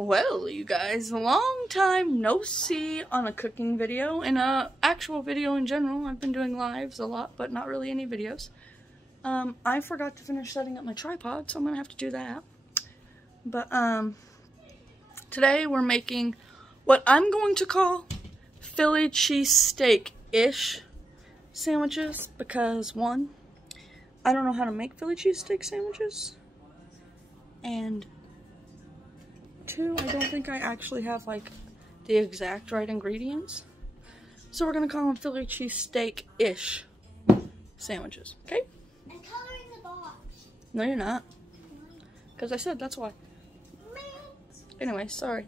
Well, you guys, a long time no see on a cooking video and a actual video in general. I've been doing lives a lot, but not really any videos. I forgot to finish setting up my tripod, so I'm gonna have to do that. But today we're making what I'm going to call Philly Cheesesteak-ISH sandwiches because one, I don't know how to make Philly cheesesteak sandwiches, and two, I don't think I actually have like the exact right ingredients. So we're gonna call them Philly Cheesesteak-ISH sandwiches, okay? I'm coloring the box. No, you're not. Because I said that's why. Anyway, sorry.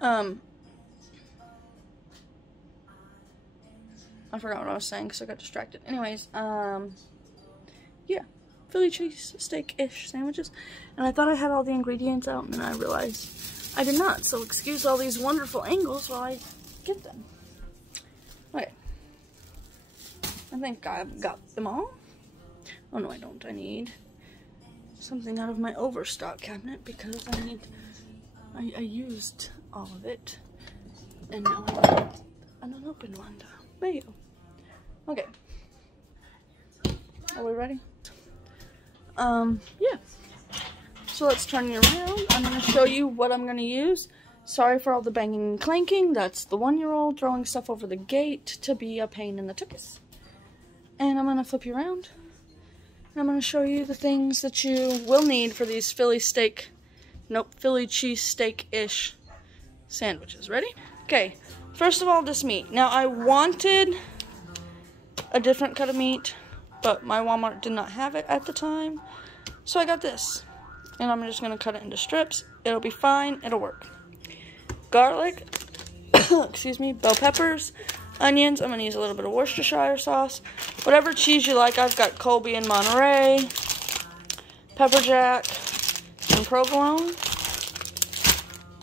I forgot what I was saying because I got distracted. Anyways, yeah. Philly Cheesesteak-ISH sandwiches. And I thought I had all the ingredients out, and then I realized I did not. So excuse all these wonderful angles while I get them. Okay. I think I've got them all. Oh no, I don't. I need something out of my overstock cabinet because I used all of it. And now I need an unopened one. There you go. Okay. Are we ready? Yeah. So let's turn you around. I'm going to show you what I'm going to use. Sorry for all the banging and clanking. That's the 1-year-old throwing stuff over the gate to be a pain in the tuchus. And I'm going to flip you around. And I'm going to show you the things that you will need for these Philly Cheesesteak-ISH sandwiches. Ready? Okay. First of all, this meat. Now, I wanted a different cut of meat, but my Walmart did not have it at the time. So I got this. And I'm just going to cut it into strips. It'll be fine. It'll work. Garlic. Excuse me. Bell peppers. Onions. I'm going to use a little bit of Worcestershire sauce. Whatever cheese you like. I've got Colby and Monterey. Pepper jack. And provolone.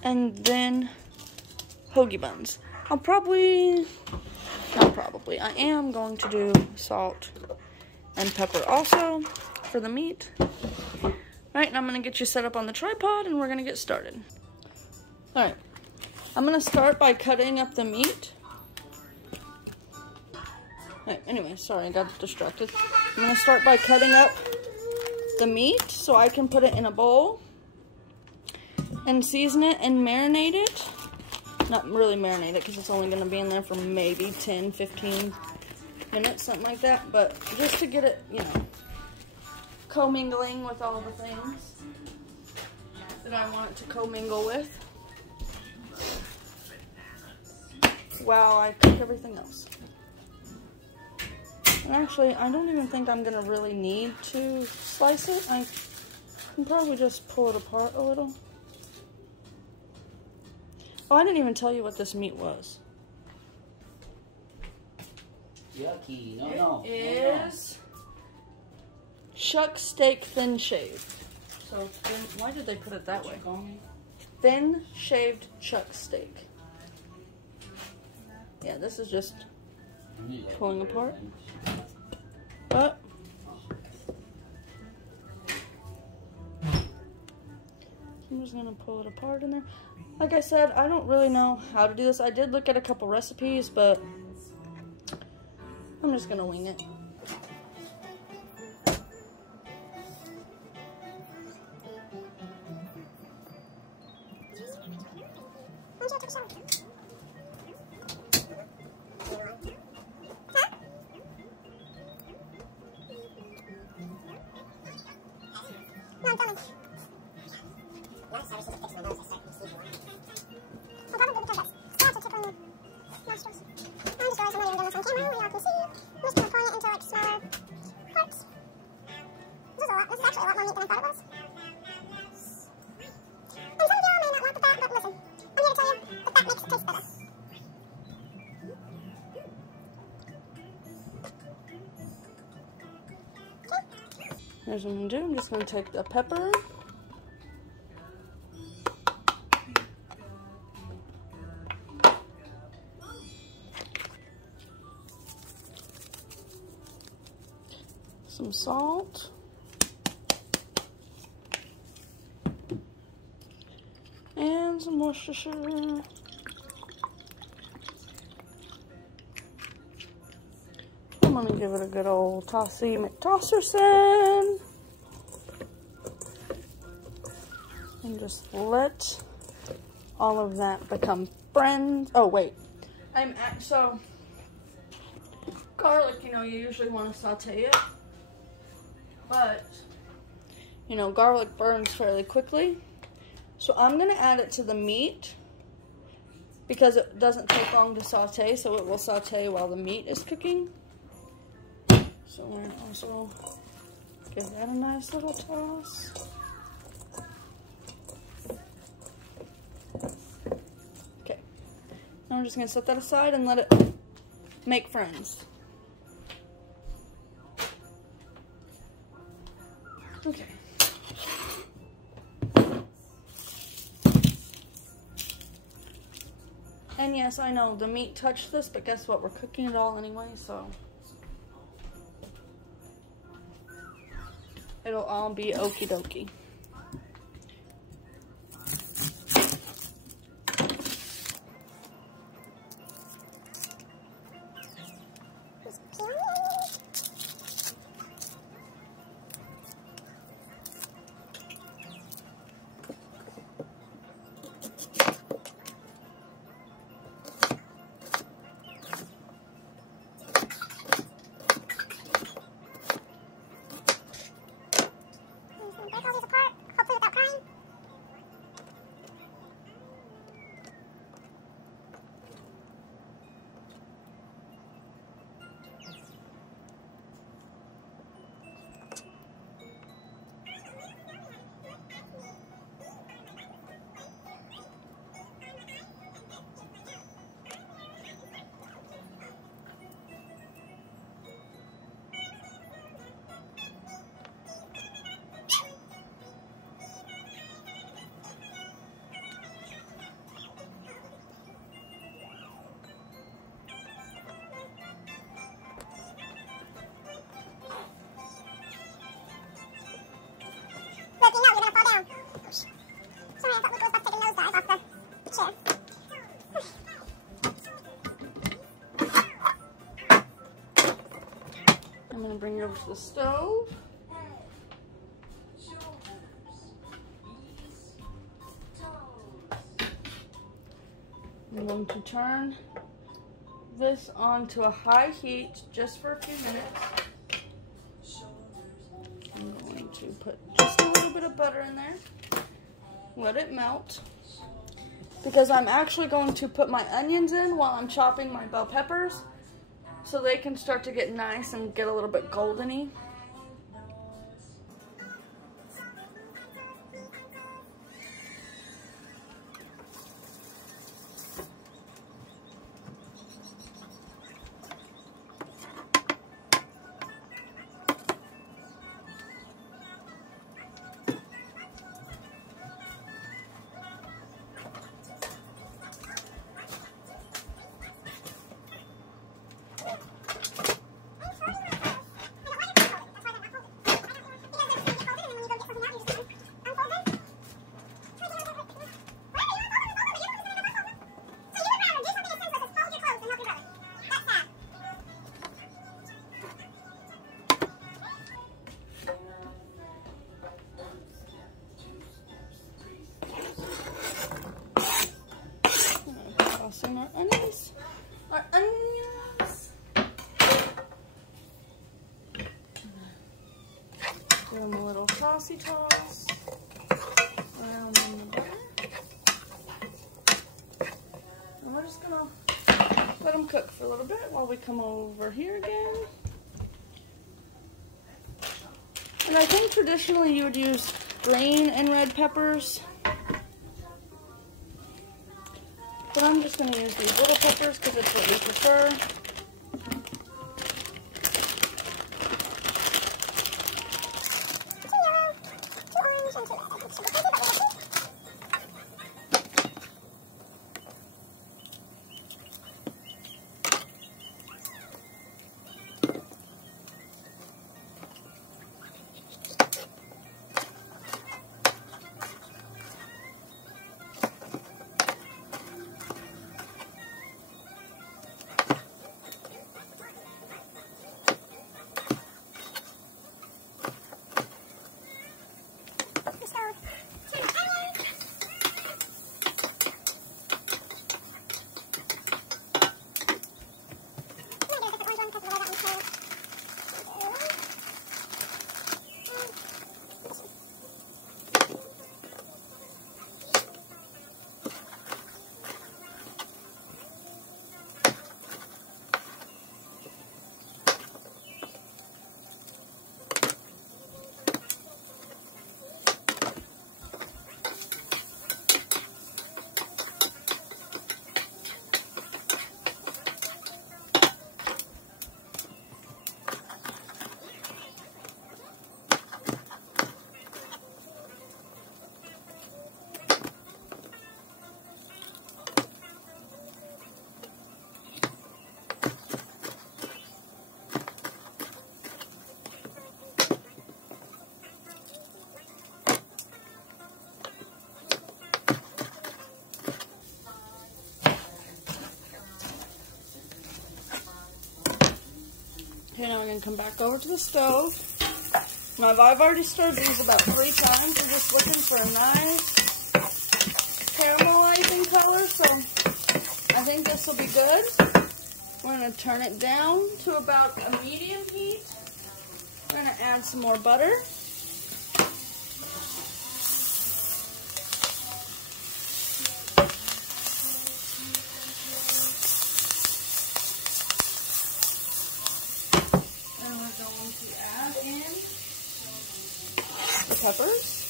And then hoagie buns. I am going to do salt and pepper also for the meat. Alright, and I'm going to get you set up on the tripod and we're going to get started. Alright, I'm going to start by cutting up the meat. Alright, anyway, sorry, I got distracted. I'm going to start by cutting up the meat so I can put it in a bowl and season it and marinate it. Not really marinate it because it's only going to be in there for maybe 10, 15 minutes, something like that. But just to get it, you know, commingling with all the things that I want it to commingle with while I cook everything else. And actually, I don't even think I'm going to really need to slice it. I can probably just pull it apart a little. Oh, I didn't even tell you what this meat was. Yucky. No. It is chuck steak thin shaved. So, why did they put it that way? Thin shaved chuck steak. Yeah, this is just pulling apart. But I'm just going to pull it apart in there. Like I said, I don't really know how to do this. I did look at a couple recipes, but I'm just going to wing it. Here's what I'm going to do. I'm just going to take the pepper. Some salt. some Worcestershire. I'm gonna give it a good old tossy McTosserson. And just let all of that become friends. Oh, wait. So, garlic, you know, you usually want to saute it. But, you know, garlic burns fairly quickly. So I'm going to add it to the meat because it doesn't take long to saute, so it will saute while the meat is cooking. So we're going to also give that a nice little toss. Okay. Now we're just going to set that aside and let it make friends. Okay. And yes, I know the meat touched this, but guess what? We're cooking it all anyway, so it'll all be okie dokie. I'm going to bring it over to the stove. I'm going to turn this on to a high heat just for a few minutes. I'm going to put just a little bit of butter in there. Let it melt. Because I'm actually going to put my onions in while I'm chopping my bell peppers, so they can start to get nice and get a little bit golden-y. Tossing our onions. Give them a little tossy toss around in the butter. And we're just gonna let them cook for a little bit while we come over here again. And I think traditionally you would use green and red peppers. But I'm just going to use these little peppers because it's what we prefer. then come back over to the stove. Now, I've already stirred these about 3 times. I'm just looking for a nice caramelizing color, so I think this will be good. We're going to turn it down to about a medium heat. We're going to add some more butter. And we're going to add in the peppers.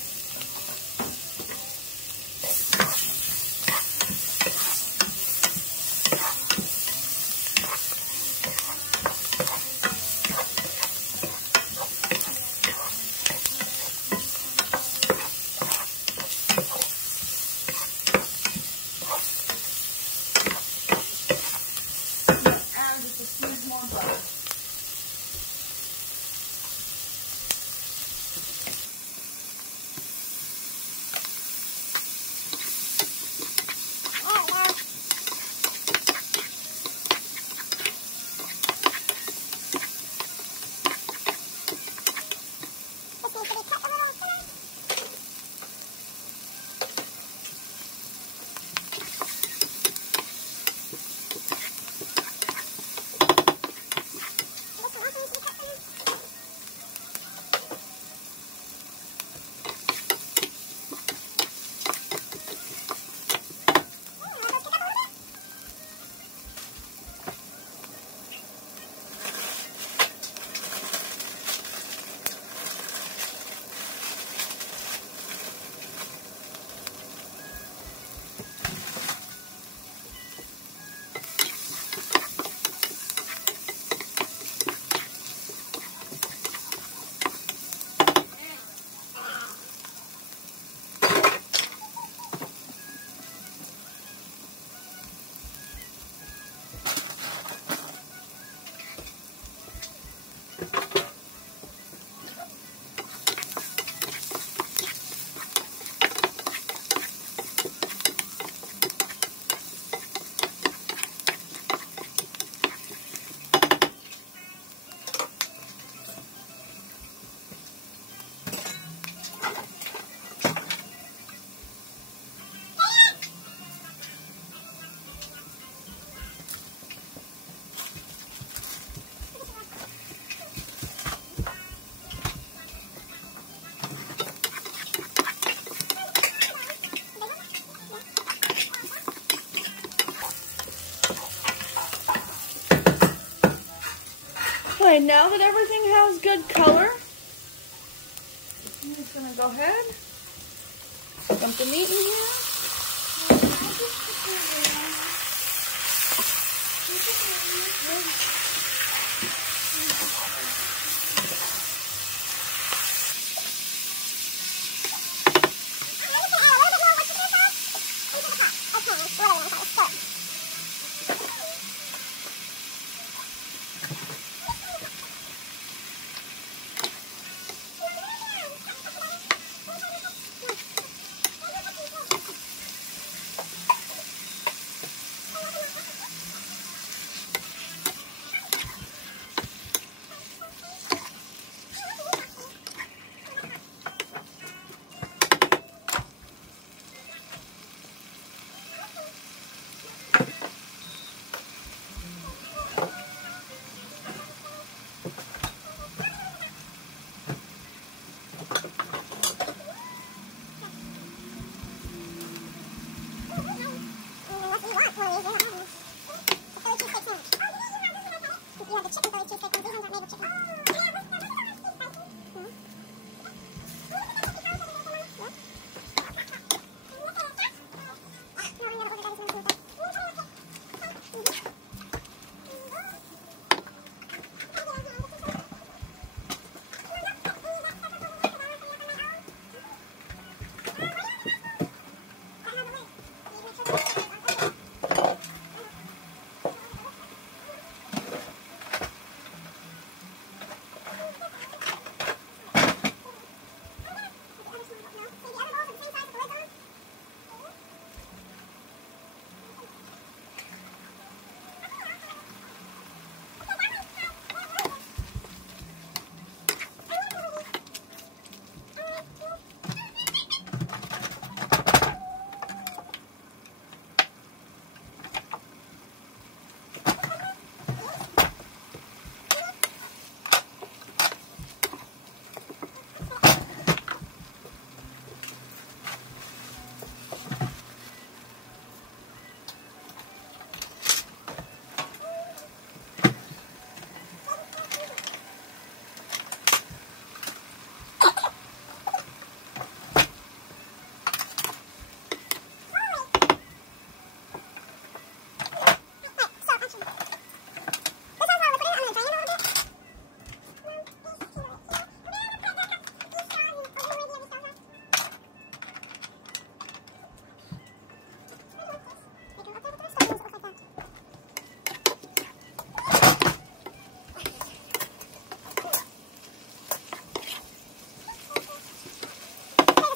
Okay, now that everything has good color, I'm just going to go ahead, dump the meat in here.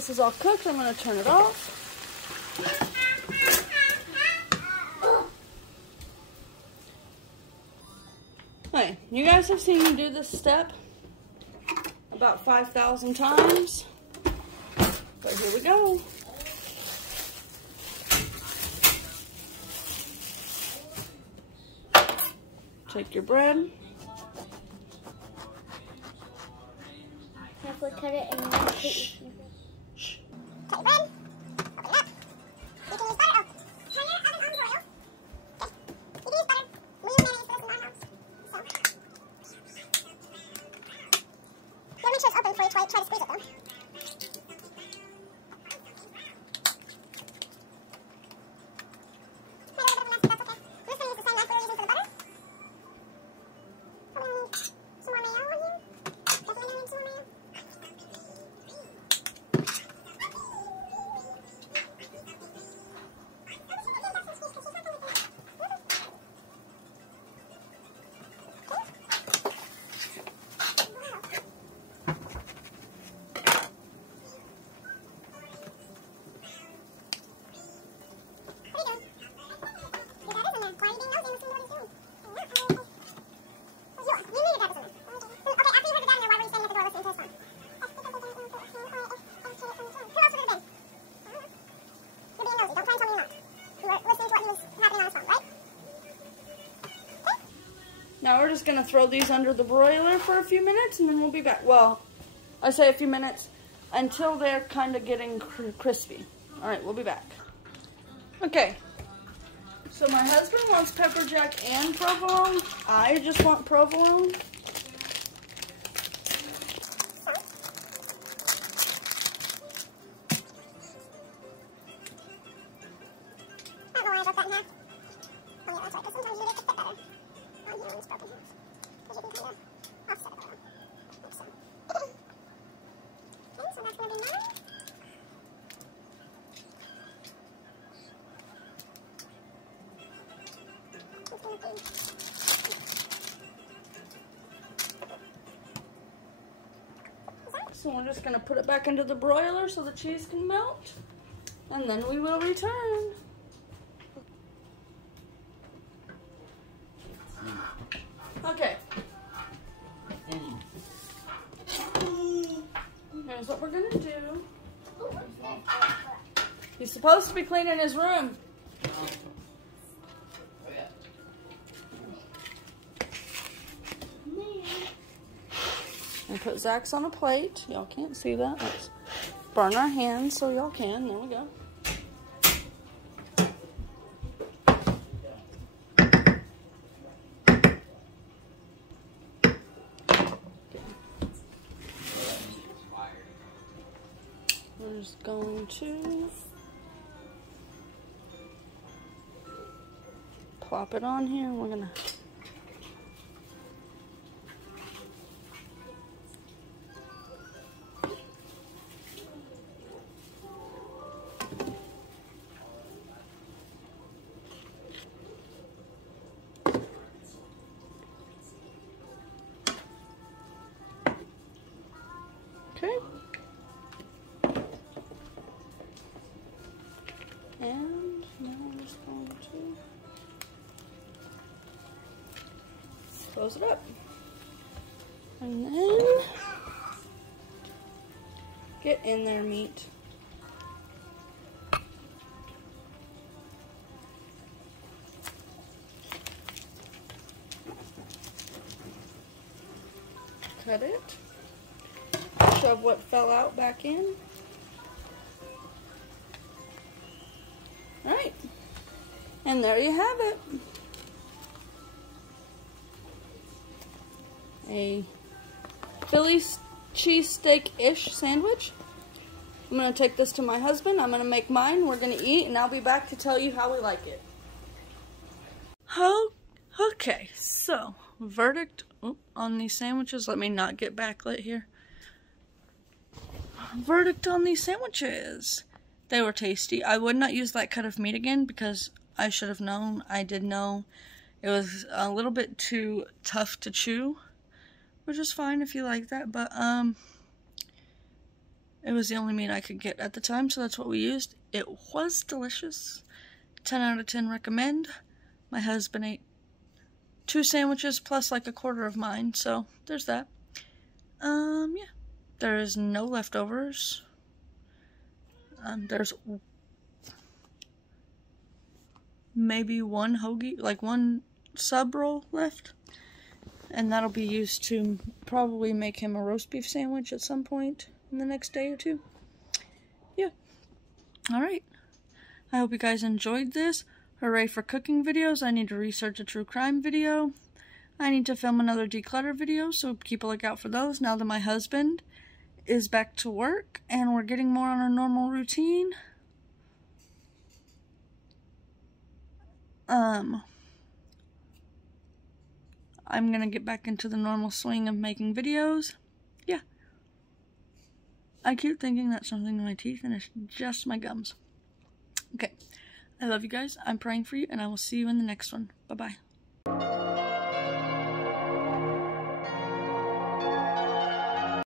this is all cooked, I'm going to turn it off. Hey, you guys have seen me do this step about 5,000 times, but here we go. Take your bread. Carefully cut it and then put your finger. Cut your bread. Open it up. You can use butter. Oh, turn your oven on to oil. Okay. You can use butter. We use mayonnaise for this in our house. So. You want to make sure it's open before you try to squeeze it though. Now we're just going to throw these under the broiler for a few minutes and then we'll be back. Well, I say a few minutes until they're kind of getting crispy. Alright, we'll be back. Okay, so my husband wants pepper jack and provolone. I just want provolone. So we're just going to put it back into the broiler so the cheese can melt, and then we will return. Okay. Here's what we're going to do. He's supposed to be cleaning his room. And put Zach's on a plate. Y'all can't see that. Let's burn our hands so y'all can. There we go. We're just going to plop it on here. We're gonna and now I'm just going to close it up. And then get in there, meat. Cut it. Shove what fell out back in. Alright, and there you have it. A Philly Cheesesteak-ISH sandwich. I'm going to take this to my husband. I'm going to make mine. We're going to eat, and I'll be back to tell you how we like it. Oh, okay, so verdict on these sandwiches. Let me not get backlit here. Verdict on these sandwiches. They were tasty. I would not use that cut of meat again because I should have known. I did know it was a little bit too tough to chew, which is fine if you like that. But It was the only meat I could get at the time, so that's what we used. It was delicious. 10 out of 10 recommend. My husband ate 2 sandwiches plus like a quarter of mine, so there's that. Yeah. There is no leftovers. There's maybe one hoagie, like one sub roll left. And that'll be used to probably make him a roast beef sandwich at some point in the next day or two. Yeah. Alright. I hope you guys enjoyed this. Hooray for cooking videos. I need to research a true crime video. I need to film another declutter video, so keep a lookout for those now that my husband is back to work and we're getting more on our normal routine. I'm gonna get back into the normal swing of making videos. Yeah. I keep thinking that's something in my teeth and it's just my gums. Okay. I love you guys. I'm praying for you and I will see you in the next one. Bye-bye.